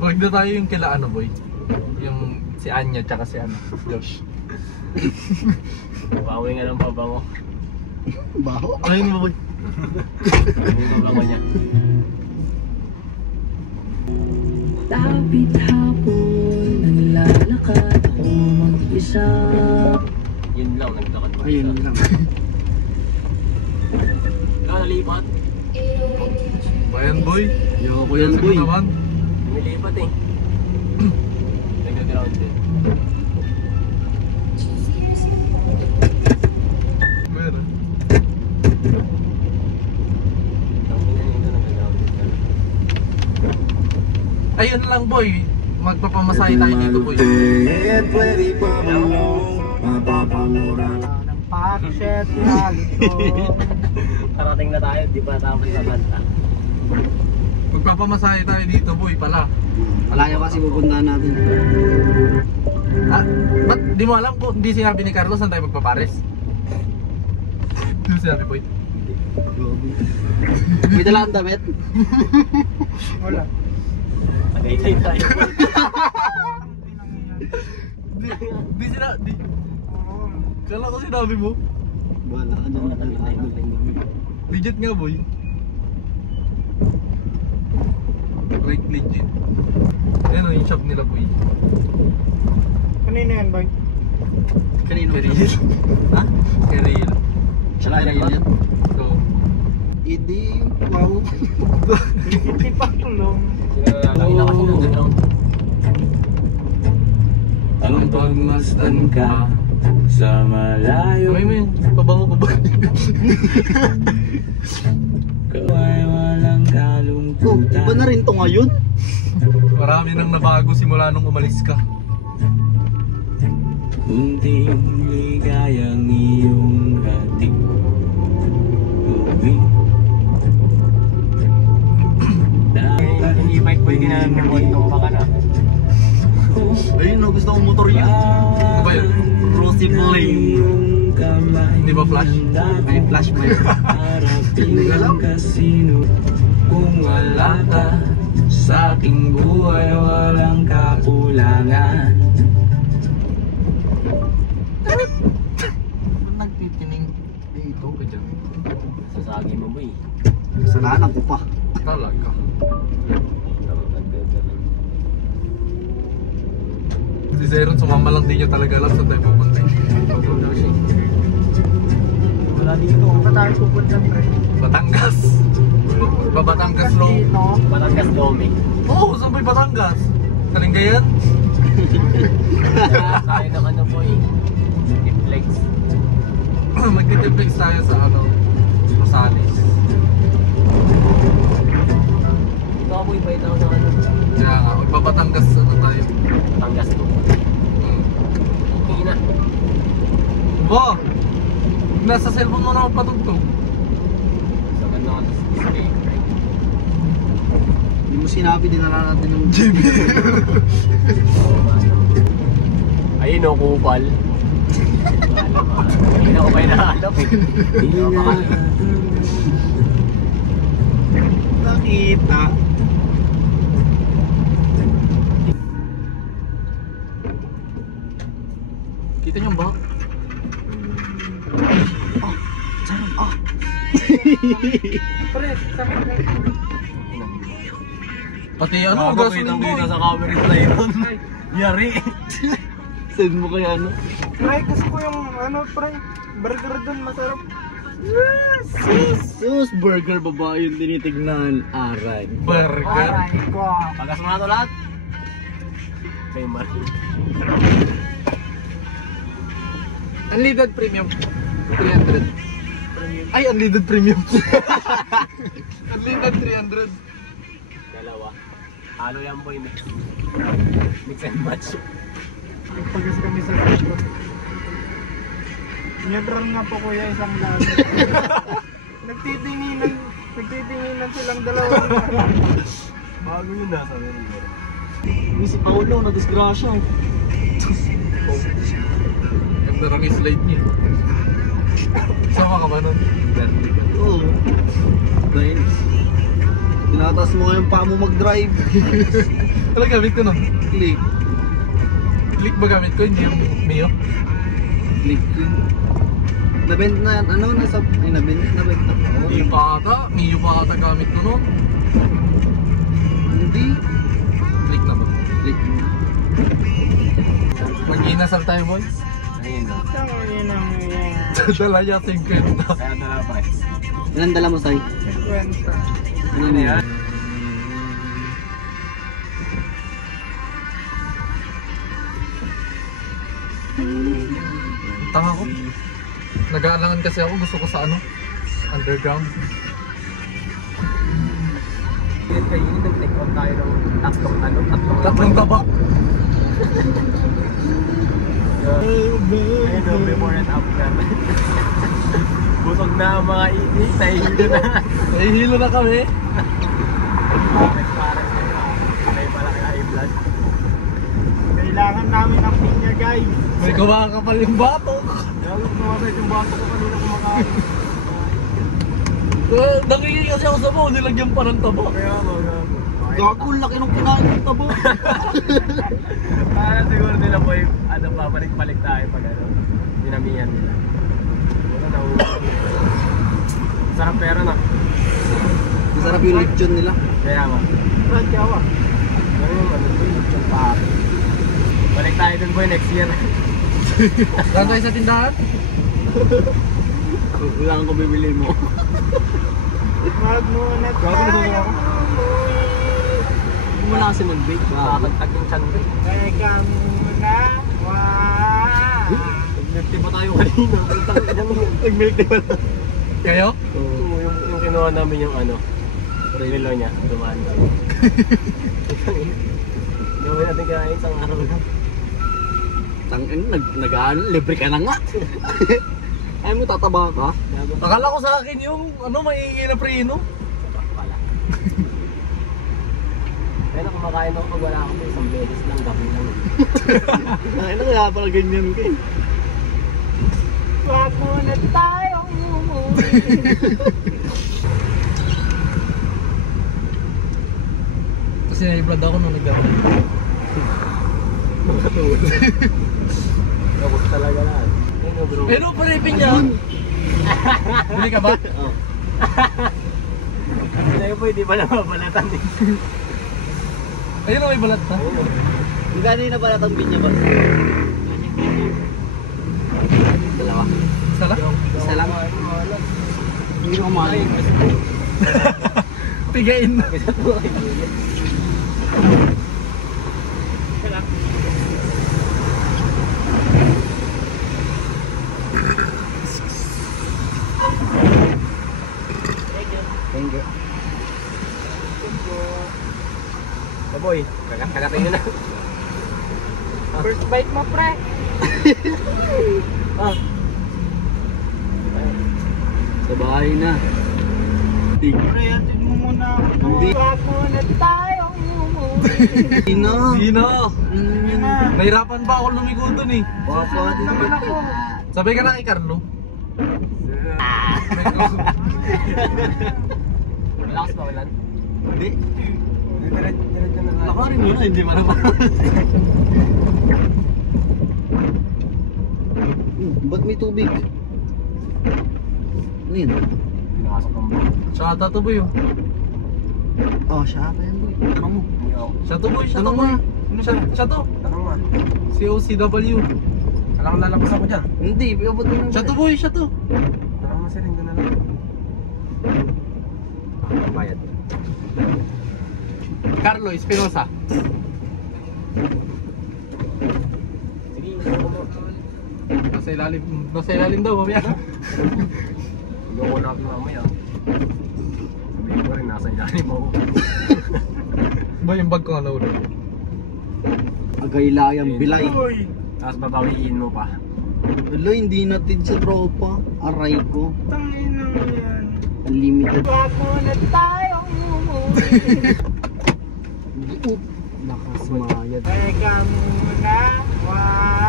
Wag na tayo yung kila ano boy. Yung si Anya tsaka si ano, Josh. Bawi nga ng pabango. Baho? Ayun mo boy. Bawi ng pabango niya. Tapit hapon, naglalakad ako mag-isa. Yun lang, naglakad mo. Ayun lang. Nalipat. Bayan boy. Yo ko yan boy. Naman. Lumilipat eh. Nag-ground din. Meron. Ayun lang boy. Magpapamasahe tayo dito boy. Ng pakset ito. Parating na tayo, di pa tapos na banta. Magpapamasahe tayo dito boy pala. Malayo kasi pupuntahan natin. Ah, ba't di mo alam kung hindi sinabi ni Carlos saan tayo magpapares? Hindi mo sinabi boy. May dala ang damit? Wala. Tagaytay tayo. Di sinabi. Kala ko sinabi mo. Wala ka dyan. Legit nga boy. Like legit. Ayan o yung shop nila boy. Kanino yan, boy? Kanino? Keril. Ha? Keril. Siya na yan yan? So, Idi, wow. Hindi pa tulong. Kanina kasi nag-ground. Ang pagmasdan ka sa malayo. may pabango ko ba? Kaway walang Oh, kalungkutan. iba na rin to ngayon. Marami nang nabago simula nung umalis ka. Kunting ligayang iyong hatid. Uwi. E-bike boy, ginanon mo itong baka na. Ayun, no, gusto kong motor yun. Ano ba yun? Rosy Flame. Hindi ba flash? May flash ba yun? Hindi ko alam. Kasino kung wala ka sa aking buhay, walang kakulangan. Ba't nagtitining dito? Okay dyan. Sasagi mo boy. Kasalanan ko pa. Talaga. Si Zeron sumama lang din niya talaga alam saan tayo pupunta. Wala dito. Saan tayo pupunta, pre? Batangas. Batangas low. Dito. Batangas Domi. Oo, saan ba yung Batangas? Kalingayan? Kaya tayo ng ano boy. Tiplex. Magtitiplex tayo sa ano, Rosales. Ito ako boy, bait ako ng ano. Kaya nga, magbabatangas ano tayo. Batangas to. Okay na. Oh! Nasa cellphone mo na ako patugtog. Sa ganda ka sa display. Hindi mo sinabi, dinala natin ng JB. Ayun o, kupal. Hindi na ko pa hinahanap eh. nakita. Kita niyo ba? Pre, saan ka? Pati ano, Gago, gasolin mo kitang-kita sa camera na yun. Yari. Send mo kaya ano? Pre, gusto ko yung ano, pre. Burger dun, masarap. Sus, burger babae yung tinitignan. Aray. Burger. Aray ko. Pagas mo na to lahat. Kay Mar. Unleaded premium. 300. Ay, unleaded premium. Unleaded 300. Dalawa. Halo yan boy, mix and match. Nagpagas kami sa sito. Niyadron nga po kuya isang lalo. Nagtitinginan silang dalawa. Bago yun nasa meron. Yung si Paolo, na-disgrasya. Ganda lang yung slide niya. Sama ka ba nun? Oo. Dahil tinatas mo yung paa mo mag-drive. Wala gamit ko no? Click. Click ba gamit ko? Hindi yung Mio? Click yun. Nabenta na yan. Ano? Nabenta na. Mio pa ata. Mio pa ata gamit ko no? Hindi. Click na ba? Click. Mag-inasal tayo boys. Ayun na. Tangin ang yan. Dala niya 50. Kaya dala pre. Ilan dala mo, Sai? Kwenta. Ano na yan? Tanga ko. Nag-aalangan kasi ako. Gusto ko sa ano? Underground. Yun kayo, nag-take out tayo ng Tatlong taba. Ayun no, before and after. Busog na ang mga inis, nahihilo na. Nahihilo na kami. Parang may malaki high blood. Kailangan namin ng pinya, guys. May kumakapal yung batok. Gago, kumapit yung bato ko kanina kumakain. Nangingin kasi ako sa mo. Nilagyan pa ng taba. Kaya mo, gago. Gago, laki ng kinain ng tabo. Para siguro nila po yung ano, babalik-balik tayo pag ano, dinamihan nila. Siguro nauuwi. Sarap pera na. Masarap yung lechon nila. Kaya ba? Brad, yawa. Ano yung ano po yung pare. Balik tayo dun boy next year. Saan tayo sa tindahan? Kailangan ko bibili mo. Wag muna tayo umuwi. Hindi mo na kasi mag-bake. Kakagtag yung chan ko. Teka muna. Wow. Nag-milk tea pa tayo kanina. Nag-milk tea pa na. Kayo? Oo, yung kinuha namin yung ano, relo niya, dumaan daw. Gawin natin kaya isang araw lang. Tangin, nag-ano, libre ka na nga. Ay mo, tataba ka? Akala ko sa akin yung ano, maiingi na preno. Pala. Kaya na kumakain ako pag wala ako isang beses lang, gabi lang. Ay, kaya pala ganyan ka eh. Wag muna tayo umuwi. Kasi na-blood ako nung nag-gano'n. Tapos talaga na. Ayun bro. Pero paripin niya. Bili ka ba? Oh. Sa'yo po, hindi pa nababalatan eh. Ayun na may balat na. Yung kanina pala itong pinya ba? Dalawa. Isa lang? Isa lang. Hindi ko kumain. Pigain na. Isa to ay gilid. Thank you. Boy, kagatin nyo na. First bite mo, pre. Ah. Sa bahay na. Pre, atin mo muna ako. Hindi. Wag muna tayo umuwi. Hindi na. Hindi na. Hindi na. Nahirapan pa ako lumigo dun eh. Susunod naman ako. Sabay ka na kay Carlo. Malakas ba ulan? Hindi. Diretso na nga. Lakarin mo na, hindi marama. Ba't may tubig? Ano yun? Pinakasok ang buhay. Siya ata to boy oh. Oh, siya pa yan boy. Tanong mo. Hindi ako. Siya to boy, siya to Tanong mo boy. na. Ano siya? Siya to. Tanong mo. Si OCW. Alam ko lalabas ako dyan. Hindi, piabot mo na. Siya to boy, siya to. Tanong mo sila, hindi na lang. Bayad. Carlo Espinosa. Sige, isuko mo. Nasa ilalim daw, mamaya. Hindi ko natin mamaya. Sabihin ko rin, nasa ilalim ako. Boy, yung bag ko nga naulog. Agaylayang bilay. Uy. Tapos babawiin mo pa. Wala, hindi natin sa tropa. Aray ko. Tangin ang yan. Unlimited. Wag muna tayo umuwi. Nakasmayad. Teka muna. Wow.